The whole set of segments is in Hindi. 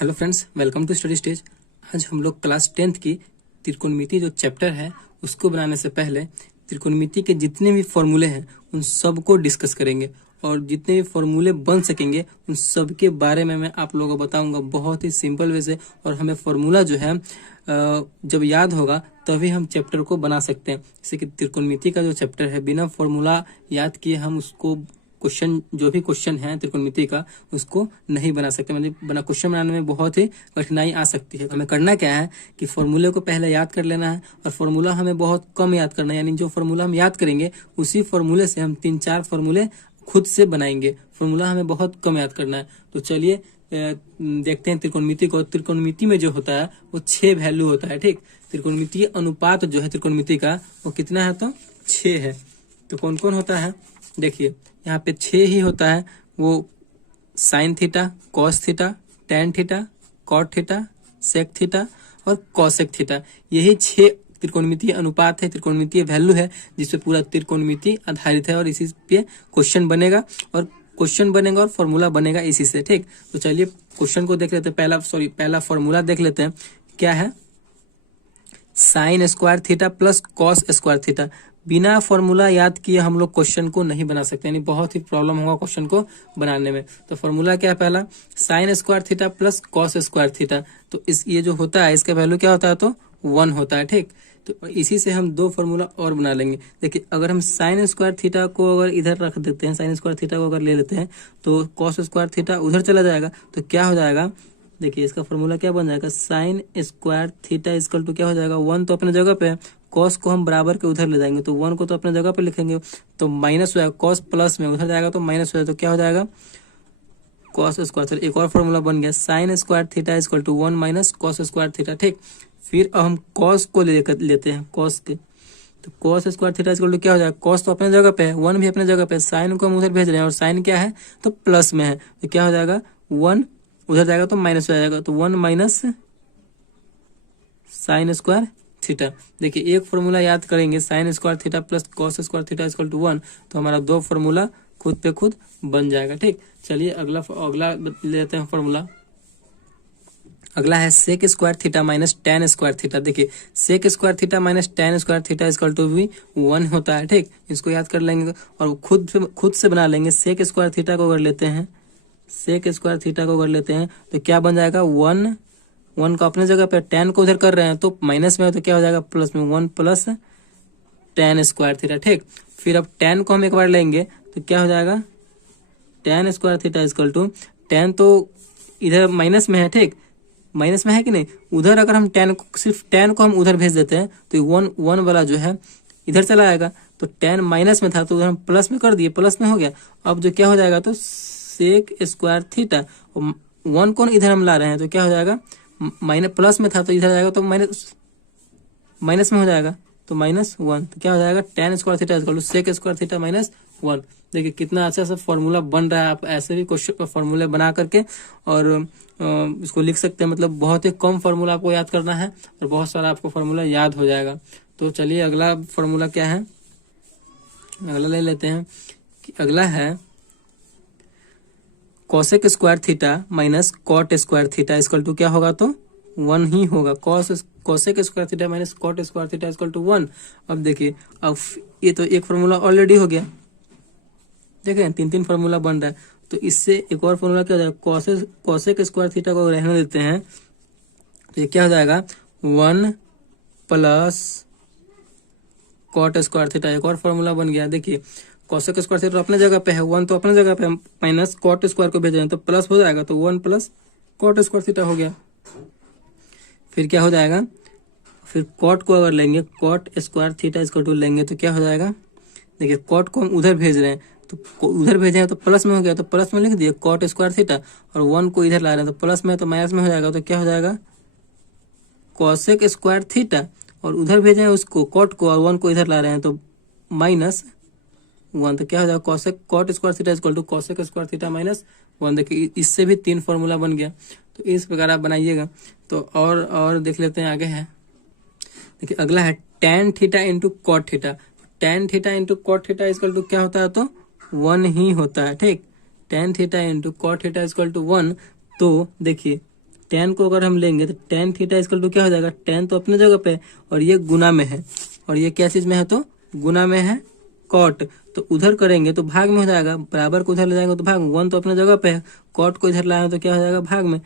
Hello friends, welcome to study stage. आज हम लोग क्लास 10th की त्रिकोणमिति जो चैप्टर है उसको बनाने से पहले त्रिकोणमिति के जितने भी फॉर्मूले हैं उन सब को डिस्कस करेंगे और जितने भी फॉर्मूले बन सकेंगे उन सब के बारे में मैं आप लोगों को बताऊंगा बहुत ही सिंपल वे से। और हमें फॉर्मूला जो है जब याद होगा तभी हम चैप्टर को बना सकते हैं। जैसे कि त्रिकोणमिति का जो चैप्टर है बिना फॉर्मूला याद किए हम उसको क्वेश्चन जो भी क्वेश्चन है त्रिकोणमिति का उसको नहीं बना सकते। मतलब बना क्वेश्चन बनाने में बहुत ही कठिनाई आ सकती है। हमें करना क्या है कि फॉर्मूले को पहले याद कर लेना है और फॉर्मूला हमें बहुत कम याद करना है। यानी जो फॉर्मूला हम याद करेंगे उसी फॉर्मूले से हम 3-4 फॉर्मूले खुद से बनाएंगे। फॉर्मूला हमें बहुत कम याद करना है। तो चलिए देखते हैं त्रिकोणमिति को। त्रिकोणमिति में जो होता है वो 6 वैल्यू होता है। ठीक, त्रिकोणमितीय अनुपात जो है त्रिकोणमिति का वो कितना है तो 6 है। तो कौन कौन होता है देखिए, यहाँ पे 6 ही होता है। वो sine theta, cos theta, tan theta, cot theta, sec theta और कॉसेक थीटा। यही 6 त्रिकोणमितीय अनुपात है, त्रिकोणमितीय वैल्यू है जिसपे पूरा त्रिकोणमिति आधारित है और इसी पे क्वेश्चन बनेगा और फॉर्मूला बनेगा इसी से। ठीक, तो चलिए क्वेश्चन को देख लेते हैं। पहला फॉर्मूला देख लेते हैं क्या है। Sign square theta plus cos square theta. बिना फॉर्मूला याद किए हम लोग क्वेश्चन को नहीं बना सकते, यानी बहुत ही प्रॉब्लम होगा क्वेश्चन को बनाने में। तो फॉर्मूला क्या है पहला, sign square theta plus cos square theta. तो ये जो होता है इसका वैल्यू क्या होता है तो 1 होता है। ठीक, तो इसी से हम 2 फॉर्मूला और बना लेंगे। देखिए अगर हम साइन स्क्वायर थीटा को अगर इधर रख देते हैं, साइन स्क्वायर थीटा को अगर ले लेते हैं तो कॉस स्क्वायर थीटा उधर चला जाएगा। तो क्या हो जाएगा, देखिए इसका फॉर्मूला क्या बन जाएगा, sine square theta equal to क्या हो जाएगा, 1 तो अपने जगह पे है, कॉस को हम बराबर के उधर ले जाएंगे तो 1 को तो अपने जगह पे लिखेंगे तो माइनस हो जाएगा, कॉस प्लस में उधर जाएगा तो माइनस हो जाएगा। तो क्या हो जाएगा कॉस स्क्वायर। चलो एक और फॉर्मूला बन गया, sine square theta equal to 1 minus cos square theta. ठीक, फिर अब हम कॉस को लेते हैं कॉस के, तो cos square theta equal to क्या हो जाएगा, कॉस तो अपने जगह पे है, 1 भी अपने जगह पे है, साइन को हम उधर भेज रहे हैं और साइन क्या है तो प्लस में है। तो क्या हो जाएगा 1 उधर जाएगा तो माइनस हो जाएगा, तो 1 माइनस साइन स्क्वायर थीटा। देखिए एक फॉर्मूला याद करेंगे sine square theta plus cos square theta equal to 1, तो हमारा 2 फॉर्मूला खुद पे खुद बन जाएगा। ठीक, चलिए अगला लेते हैं फॉर्मूला। अगला है sec square theta minus tan square theta. देखिए sec square theta minus tan square theta equal to भी 1 होता है। ठीक, इसको याद कर लेंगे और खुद से बना लेंगे। सेक स्क्वायर थीटा को अगर लेते हैं, सेक स्क्वायर थीटा को अगर लेते हैं तो क्या बन जाएगा 1 को अपने जगह पे, टेन को उधर कर रहे हैं तो माइनस में है तो क्या हो जाएगा प्लस में, 1 प्लस टेन स्क्वायर थीटा। ठीक, फिर अब टेन को हम एक बार लेंगे तो क्या हो जाएगा tan square theta equal to, tan तो इधर माइनस में है। ठीक, माइनस में है कि नहीं, उधर अगर हम सिर्फ टेन को हम उधर भेज देते हैं तो 1 वाला जो है इधर चला आएगा। तो टेन माइनस में था तो उधर हम प्लस में कर दिए, प्लस में हो गया। अब जो क्या हो जाएगा तो सेक स्क्वायर थीटा, 1 को इधर हम ला रहे हैं तो क्या हो जाएगा माइनस, प्लस में था तो इधर जाएगा तो माइनस में हो जाएगा तो -1। तो क्या हो जाएगा tan square theta equal to sec square theta -1। देखिए कितना अच्छा सा फॉर्मूला बन रहा है। आप ऐसे भी क्वेश्चन फॉर्मूले बना करके और इसको लिख सकते हैं। मतलब बहुत ही कम फॉर्मूला आपको याद करना है और बहुत सारा आपको फॉर्मूला याद हो जाएगा। तो चलिए अगला फॉर्मूला क्या है, अगला ले लेते हैं कि अगला है cosec square theta minus cot square theta equal to क्या होगा तो 1 ही होगा। Cosec square theta minus cot square theta equal to 1। अब देखिए अब ये तो एक फॉर्मूला ऑलरेडी हो गया, देखें 3 फॉर्मूला बन रहा है। तो इससे एक और फॉर्मूला क्या हो जाएगा, कॉसेक स्क्वायर थीटा को रहने देते हैं तो ये क्या हो जाएगा 1 प्लस कॉट स्क्वायर थीटा। एक और फॉर्मूला बन गया। देखिए कॉसेक स्क्वायर थीटा अपने जगह पे है, 1 तो अपने जगह पे, माइनस कॉट स्क्वायर को भेजें तो प्लस हो जाएगा तो 1 प्लस कॉट स्क्वायर थीटा हो गया। फिर क्या हो जाएगा, फिर कॉट को अगर लेंगे, cot square theta equal to लेंगे तो क्या हो जाएगा, देखिए कॉट को हम उधर भेज रहे हैं तो उधर भेजे तो प्लस में हो गया तो प्लस में लिख दिए कॉट स्क्वायर थीटा, और 1 को इधर ला रहे हैं तो प्लस में तो माइनस में हो जाएगा। तो क्या हो जाएगा कॉसेक स्क्वायर थीटा, और उधर भेजे हैं उसको कॉट को और 1 को इधर ला रहे हैं तो -1। तो क्या हो जाएगा cot square theta equal to cosec square theta -1। देखिए इससे भी 3 फॉर्मूला बन गया। तो इस प्रकार आप बनाइएगा। तो और देख लेते हैं आगे है। देखिए अगला है tan theta into cot theta. Tan theta into cot theta equal to क्या होता है तो 1 ही होता है। ठीक, tan theta into cot theta equal to 1। तो देखिए टेन को अगर हम लेंगे तो टेन थीटा इक्वल टू क्या हो जाएगा, टेन तो अपने जगह पे और ये गुना में है, और ये क्या चीज में है, तो गुना में है कॉट, तो उधर करेंगे तो भाग में हो जाएगा, बराबर को उधर ले जाएंगे तो भाग में, वन तो अपने जगह पे है, कॉट को इधर लाएंगे तो क्या हो जाएगा, भाग में,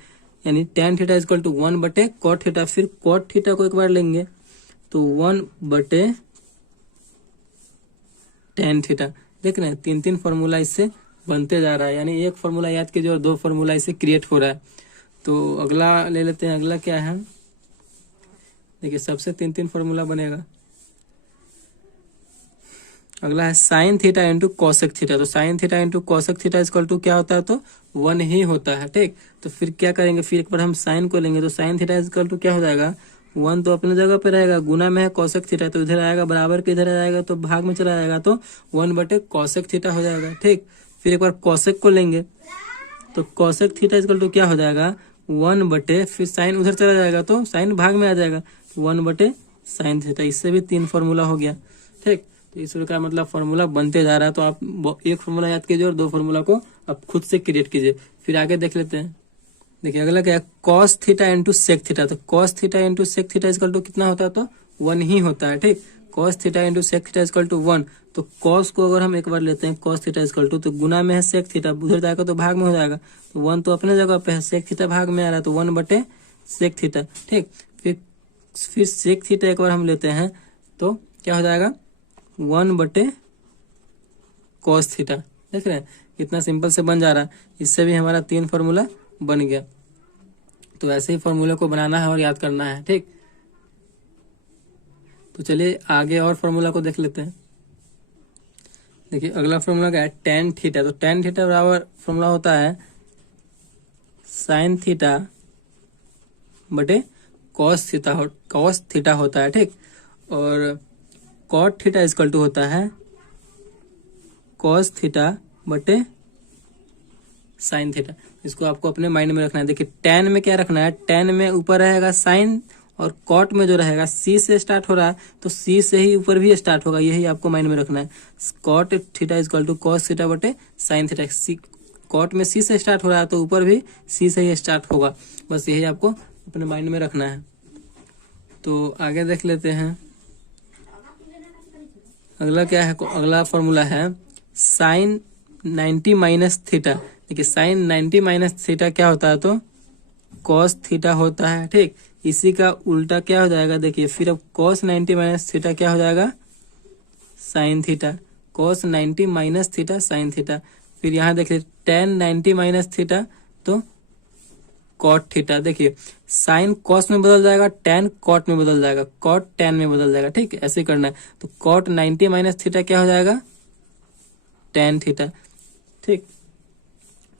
यानी tan theta equal to 1 cot theta. फिर कॉट थीटा को एक बार लेंगे तो 1 टेन थीटा। देख रहे हैं, तीन तीन फॉर्मूला इससे बनते जा रहा है, यानी एक फॉर्मूला याद कीजिए और दो फॉर्मूला इससे क्रिएट हो रहा है। तो अगला ले लेते हैं, अगला क्या है, देखिए सबसे तीन तीन फॉर्मूला बनेगा। अगला है sine theta into cosec theta. तो sine theta into cosec theta equal to क्या होता है, तो 1 ही होता है, ठीक। तो फिर क्या करेंगे, फिर एक बार हम साइन को लेंगे तो साइन थीटा इक्वल टू क्या हो जाएगा, 1 तो अपने जगह पे रहेगा, गुना में है कॉसेक थीटा तो इधर आएगा, बराबर के इधर आएगा तो भाग में चला जाएगा, तो 1 कॉसेक थीटा हो जाएगा, ठीक। फिर एक बार कॉसेक को लेंगे तो कॉसेक थीटा इक्वल टू क्या हो जाएगा, 1 फिर साइन उधर चला जाएगा तो साइन भाग में आ जाएगा, 1 साइन थीटा। इससे भी 3 फॉर्मूला हो गया, ठीक। तो इस प्रकार मतलब फॉर्मूला बनते जा रहा है। तो आप एक फॉर्मूला याद कीजिए और दो फॉर्मूला को आप खुद से क्रिएट कीजिए। फिर आगे देख लेते हैं। देखिए अगला क्या है, cos theta into sec theta. तो cos theta into sec theta equal to कितना होता है, तो 1 ही होता है, ठीक। Cos theta into sec theta equal to 1। तो कॉस को अगर हम एक बार लेते हैं, कॉस थीटा इक्वल टू, तो गुना में है सेक थीटा, उधर जाएगा तो भाग में हो जाएगा, तो 1 तो अपने जगह पे है, सेक थीटा भाग में आ रहा है तो 1 सेक थीटा, ठीक। फिर सेक थीटा एक बार हम लेते हैं तो क्या हो जाएगा, 1 कॉस थीटा। देख रहे हैं कितना सिंपल से बन जा रहा है। इससे भी हमारा 3 फॉर्मूला बन गया। तो ऐसे ही फॉर्मूले को बनाना है और याद करना है, ठीक। तो चलिए आगे और फॉर्मूला को देख लेते हैं। देखिए अगला फॉर्मूला क्या है, टेन थीटा। तो टेन थीटा बराबर फॉर्मूला होता है साइन थीटा बटे कॉस थीटा होता है, ठीक। और कॉट थीटा इक्वल टू होता है कॉस थीटा बटे साइन थीटा। इसको आपको अपने माइंड में रखना है। देखिए टेन में क्या रखना है, टेन में ऊपर रहेगा साइन, और कॉट में जो रहेगा सी से स्टार्ट हो रहा है तो सी से ही ऊपर भी स्टार्ट होगा, यही आपको माइंड में रखना है। Cot theta equal to cos theta बटे साइन थीटा। कॉट में सी से स्टार्ट हो रहा है तो ऊपर भी सी से ही स्टार्ट होगा, बस यही आपको अपने माइंड में रखना है। तो आगे देख लेते हैं। अगला क्या है, अगला फॉर्मूला है साइन 90 माइनस थीटा। देखिए साइन 90 माइनस थीटा क्या होता है, तो कॉस थीटा होता है, ठीक। इसी का उल्टा क्या हो जाएगा, देखिए फिर अब कॉस 90 माइनस थीटा क्या हो जाएगा, sign theta. Cos 90 minus theta sine theta. फिर यहाँ देखिए टेन 90 माइनस थीटा तो कॉट थीटा। देखिए साइन कॉस में बदल जाएगा, टेन कॉट में बदल जाएगा, कॉट टेन में बदल जाएगा, ठीक। ऐसे ही करना है। तो कॉट 90 माइनस थीटा क्या हो जाएगा, टेन थीटा, ठीक।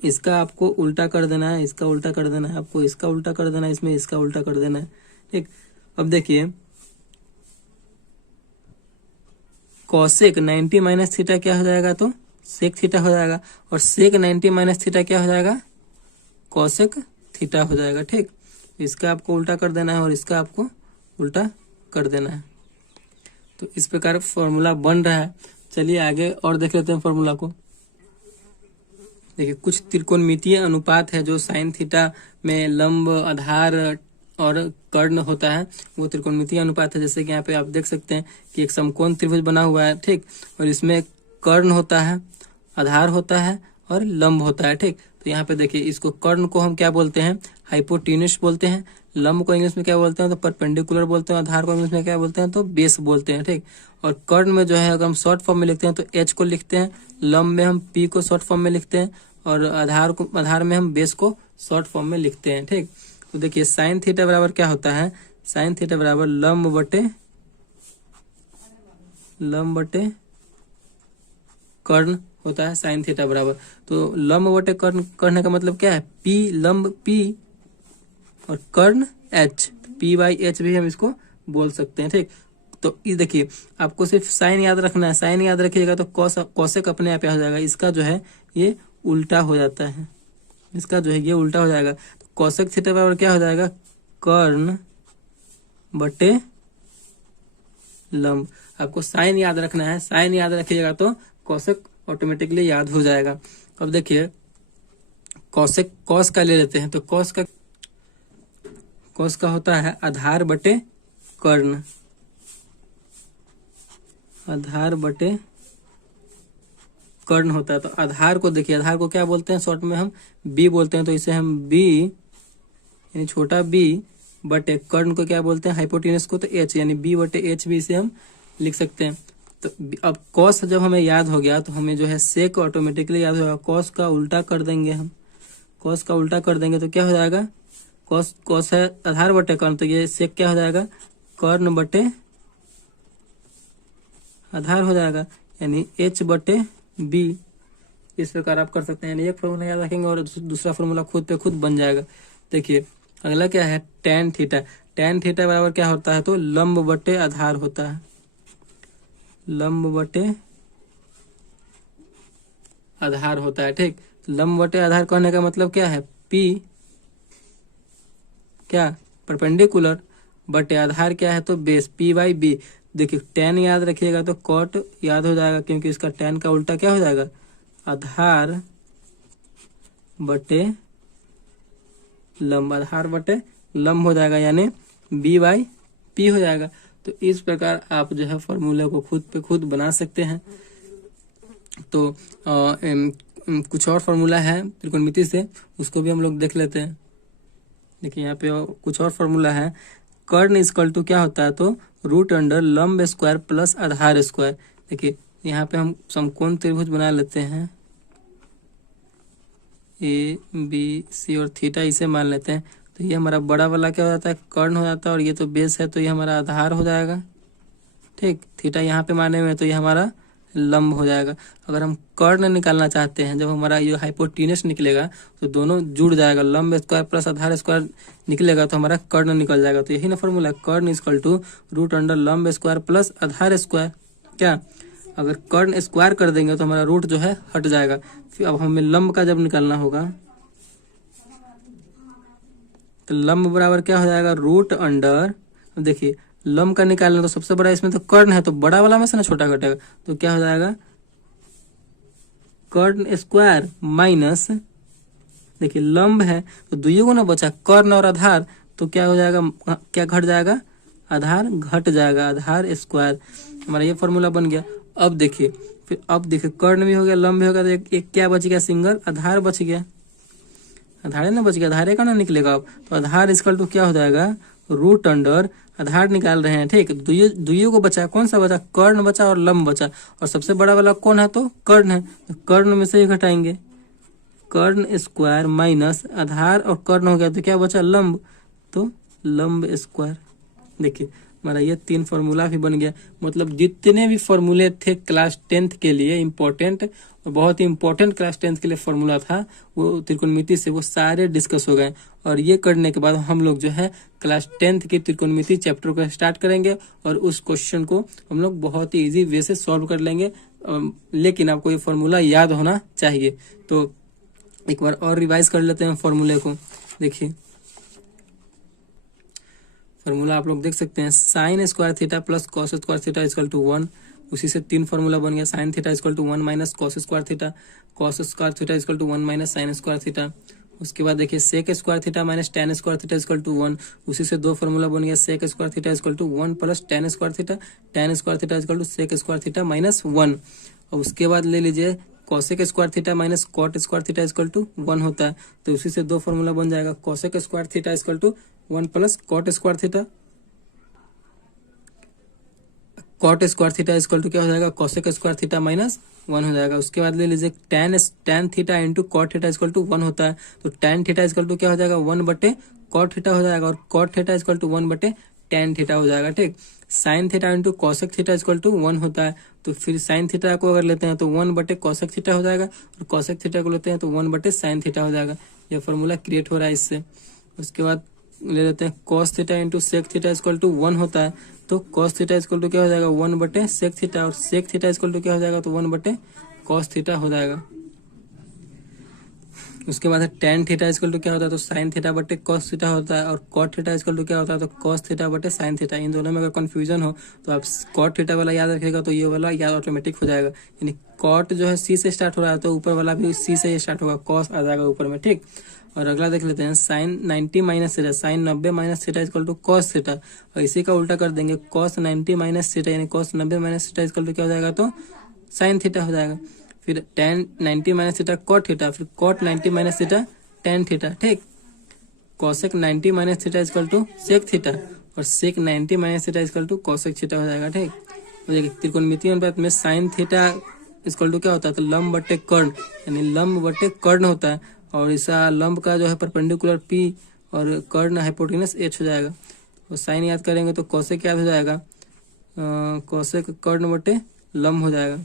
इसका आपको उल्टा कर देना है, इसका उल्टा कर देना है, आपको इसका उल्टा कर देना है, इसमें इसका उल्टा कर देना है, ठीक। अब देखिए कॉसेक 90 माइनस थीटा क्या हो जाएगा, तो सेक थीटा हो जाएगा, और सेक 90 माइनस थीटा क्या हो जाएगा, कॉसेक थीटा हो जाएगा, ठीक। इसका आपको उल्टा कर देना है और इसका आपको उल्टा कर देना है। तो इस प्रकार फॉर्मूला बन रहा है। चलिए आगे और देख लेते हैं फॉर्मूला को। देखिए कुछ त्रिकोणमितीय अनुपात है जो साइन थीटा में लंब, आधार और कर्ण होता है, वो त्रिकोणमितीय अनुपात है। जैसे कि यहाँ पे आप देख सकते हैं कि एक समकोण त्रिभुज बना हुआ है, ठीक। और इसमें कर्ण होता है, आधार होता है और लंब होता है, ठीक। तो यहाँ पे देखिए इसको कर्ण को हम क्या बोलते हैं, हाइपोटेन्यूस बोलते हैं। लंब को इंग्लिश में क्या बोलते हैं, तो परपेंडिकुलर बोलते हैं। आधार को इंग्लिश में क्या बोलते हैं, तो बेस बोलते हैं, ठीक। और कर्ण में जो है अगर हम शॉर्ट फॉर्म में लिखते हैं तो एच को लिखते हैं, लंब में हम पी को शॉर्ट फॉर्म में लिखते हैं, और आधार में हम बेस को शॉर्ट फॉर्म में लिखते हैं, ठीक। तो देखिए साइन थीटा बराबर क्या होता है, साइन थीटा बराबर लंब बटे कर्ण होता है साइन थीटा बराबर। तो लंब बटे कर्ण का मतलब क्या है, पी लंब पी और कर्ण एच, पी बाई एच भी हम इसको बोल सकते हैं, ठीक। तो ये देखिए आपको सिर्फ साइन याद रखना है, साइन याद रखिएगा तो कॉसेक अपने आप हो जाएगा। इसका जो है ये उल्टा हो जाता है, इसका जो है ये उल्टा हो जाएगा। तो कॉसेक थीटा बराबर क्या हो जाएगा, कर्ण बटे लंब। आपको साइन याद रखना है, साइन याद रखिएगा तो कॉसेक ऑटोमेटिकली याद हो जाएगा। अब देखिए कॉसेक कॉस का ले लेते हैं। तो कॉस का कॉस का होता है आधार बटे कर्ण, आधार बटे कर्ण होता है। तो आधार को देखिए, आधार को क्या बोलते हैं शॉर्ट में हम बी बोलते हैं, तो इसे हम बी यानी छोटा बी बटे कर्ण को क्या बोलते हैं हाइपोटेनस को तो एच, यानी बी बटे एच भी इसे हम लिख सकते हैं। तो अब कॉस जब हमें याद हो गया तो हमें जो है सेक ऑटोमेटिकली याद होगा। कॉस का उल्टा कर देंगे हम, कॉस का उल्टा कर देंगे तो क्या हो जाएगा, कॉस कॉस है आधार बटे कर्ण, तो ये सेक क्या हो जाएगा कर्ण बटे आधार हो जाएगा, यानी एच बटे बी। इस प्रकार आप कर सकते हैं, यानी एक फॉर्मूला याद रखेंगे और दूसरा फॉर्मूला खुद पे खुद बन जाएगा। देखिए अगला क्या है tan थीटा, tan थीटा बराबर क्या होता है तो लंब बटे आधार होता है, लंब बटे आधार होता है। ठीक, लंब बटे आधार कहने का मतलब क्या है P क्या परपेंडिकुलर बटे आधार क्या है तो बेस P बाई बी। देखिए tan याद रखिएगा तो cot याद हो जाएगा, क्योंकि इसका tan का उल्टा क्या हो जाएगा आधार बटे लंब, आधार बटे लंब हो जाएगा, यानी b बाई पी हो जाएगा। तो इस प्रकार आप जो है फॉर्मूले को खुद पे खुद बना सकते हैं। तो कुछ और फॉर्मूला है त्रिकोणमिति से, उसको भी हम लोग देख लेते हैं। देखिए यहाँ पे कुछ और फॉर्मूला है, कर्ण इक्वल टू क्या होता है तो रूट अंडर लंब स्क्वायर प्लस आधार स्क्वायर। देखिए यहाँ पे हम समकोण त्रिभुज बना लेते हैं, ए बी सी और थीटा इसे मान लेते हैं। तो ये हमारा बड़ा वाला क्या हो जाता है कर्ण हो जाता है, और ये तो बेस है तो ये हमारा आधार हो जाएगा। ठीक, थीटा यहाँ पे माने हुए तो ये हमारा लंब हो जाएगा। अगर हम कर्ण निकालना चाहते हैं, जब हमारा ये हाइपोटेनस निकलेगा तो दोनों जुड़ जाएगा, लंब स्क्वायर प्लस आधार स्क्वायर निकलेगा तो हमारा कर्ण निकल जाएगा। तो यही ना फॉर्मूला है, कर्ण इक्वल टू रूट अंडर लंब स्क्वायर प्लस आधार स्क्वायर। क्या, अगर कर्ण स्क्वायर कर देंगे तो हमारा रूट जो है हट जाएगा। फिर अब हमें लंब का जब निकालना होगा तो लंब बराबर क्या हो जाएगा रूट अंडर, देखिए लंब का निकालना तो सबसे बड़ा इसमें तो कर्ण है, तो बड़ा वाला में से ना छोटा घटेगा, तो क्या हो जाएगा कर्ण स्क्वायर माइनस, देखिए लंब है तो दुइयों को ना बचा कर्ण और आधार, तो क्या हो जाएगा क्या घट जाएगा आधार घट जाएगा, आधार स्क्वायर। हमारा ये फॉर्मूला बन गया। अब देखिए फिर अब देखिए कर्ण भी हो गया लंब भी हो गया, तो एक क्या बच गया सिंगल आधार बच गया, आधार ना बच गया, आधार का ना निकलेगा अब, तो आधार इक्वल टू क्या हो जाएगा रूट अंडर, आधार निकाल रहे हैं। ठीक, दुइयों को बचा, कौन सा बचा कर्ण बचा और लंब बचा, और सबसे बड़ा वाला कौन है तो कर्ण है, तो कर्ण में से ही घटाएंगे, कर्ण स्क्वायर माइनस आधार और कर्ण हो गया तो क्या बचा लंब, तो लंब स्क्वायर। देखिए हमारा ये 3 फॉर्मूला भी बन गया। मतलब जितने भी फॉर्मूले थे क्लास 10th के लिए इम्पोर्टेंट, और बहुत ही इम्पोर्टेंट क्लास 10th के लिए फॉर्मूला था वो त्रिकोणमिति से, वो सारे डिस्कस हो गए। और ये करने के बाद हम लोग जो है क्लास 10th की त्रिकोणमिति चैप्टर को स्टार्ट करेंगे, और उस क्वेश्चन को हम लोग बहुत ही ईजी वे से सॉल्व कर लेंगे। लेकिन आपको ये फॉर्मूला याद होना चाहिए। तो एक बार और रिवाइज कर लेते हैं फॉर्मूले को। देखिए फॉर्मूला आप लोग देख सकते हैं, sine square theta plus cos square theta equal to 1। उसी से 3 फॉर्मूला बन गया, sine theta equal to 1 minus cos square theta, cos square theta equal to 1 minus sine square theta. उसके बाद देखिए sec square theta minus tan square theta equal to 1। उसी से 2 फॉर्मूला बन गया, sec square theta equal to 1 plus tan square theta, tan square theta equal to sec square theta minus 1। और उसके बाद ले लीजिए cosec square theta minus cot square theta equal to 1 होता है। तो उसी से 2 फॉर्मूला बन जाएगा, cosec square theta equal to 1 plus cot square theta, cot square theta equal to क्या हो जाएगा कॉसेक स्क्वायर थीटा माइनस 1 हो जाएगा। उसके बाद ले लीजिए tan theta into cot theta equal to 1 होता है, तो टेन थीटा इक्वल टू क्या हो जाएगा 1 बटे कॉट थीटा हो जाएगा, और कॉट थीटा इक्वल टू 1 बटे टेन थीटा हो जाएगा। ठीक, sine theta into cosec theta equal to 1 होता है, तो फिर साइन थीटा को अगर लेते हैं तो 1 बटे कॉसेक थीटा हो जाएगा, और कॉसेक थीटा को लेते हैं तो 1 बटे साइन थीटा हो जाएगा। यह फॉर्मूला क्रिएट हो रहा है इससे। उसके बाद ले लेते हैं cos theta into sec theta equal to 1 होता है, तो कॉस थीटा इक्वल टू क्या हो जाएगा 1 बटे सेक थीटा, और सेक थीटा इक्वल टू क्या हो जाएगा तो 1 बटे कॉस थीटा हो जाएगा। उसके बाद है टेन थीटा इक्वल टू क्या होता है तो साइन थीटा बटे कॉस थीटा होता है, और कॉट थीटा इक्वल टू क्या होता है तो कॉस थीटा बटे साइन थीटा। इन दोनों में अगर कंफ्यूजन हो तो आप कॉट थीटा वाला याद रखिएगा, तो ये वाला याद ऑटोमेटिक हो जाएगा। यानी कॉट जो है सी से स्टार्ट हो रहा है तो ऊपर वाला भी सी से स्टार्ट होगा, कॉस आ जाएगा ऊपर में। ठीक, और अगला देख लेते हैं sine 90 minus theta, sine 90 minus theta equal to cos theta, और इसी का उल्टा कर देंगे कॉस 90 माइनस थीटा यानी cos 90 minus theta equal to क्या हो जाएगा, तो साइन थीटा हो जाएगा। फिर tan 90 minus theta cot theta, फिर cot 90 minus theta tan theta, ठीक। Cosec 90 minus theta equal to sec theta, और sec 90 minus theta equal to cosec theta हो जाएगा, ठीक। तो देखिए त्रिकोणमितीय अनुपात में साइन थीटा इक्वल टू क्या होता है, तो लंब बटे कर्ण, यानी लंब बटे कर्ण होता है, और इसका लंब का जो है परपेंडिकुलर P और कर्ण हाइपोटेनस H हो जाएगा। तो साइन याद करेंगे तो कॉसेक याद हो जाएगा, कॉसेक कर्ण बटे लंब हो जाएगा।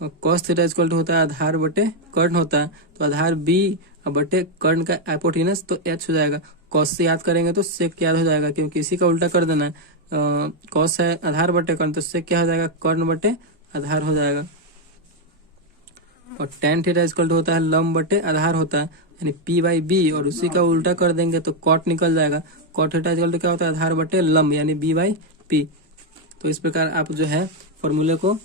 और कॉस थीटा इक्वल टू होता है आधार बटे कर्ण होता है, तो आधार B और बटे कर्ण का हाइपोटेनस तो H हो जाएगा। कॉस से याद करेंगे तो सेक याद हो जाएगा, क्योंकि इसी का उल्टा कर देना है। कॉस है आधार बटे कर्ण, तो सेक क्या हो जाएगा, कर्ण बटे आधार हो जाएगा। और टेन थीटा इक्वल टू होता है लंब बटे आधार होता है, यानी P/B, और उसी का उल्टा कर देंगे तो कॉट निकल जाएगा। कॉट थीटा इक्वल टू क्या होता है, आधार बटे लंब यानी B/P। तो इस प्रकार आप जो है फॉर्मूले को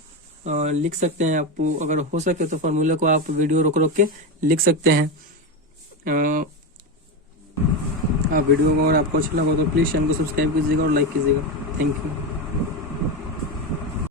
लिख सकते हैं। आप अगर हो सके तो फॉर्मूले को आप वीडियो रोक रोक के लिख सकते हैं। आप वीडियो को अगर आपको अच्छा लगा तो प्लीज़ चैनल को सब्सक्राइब कीजिएगा और लाइक कीजिएगा। Thank you.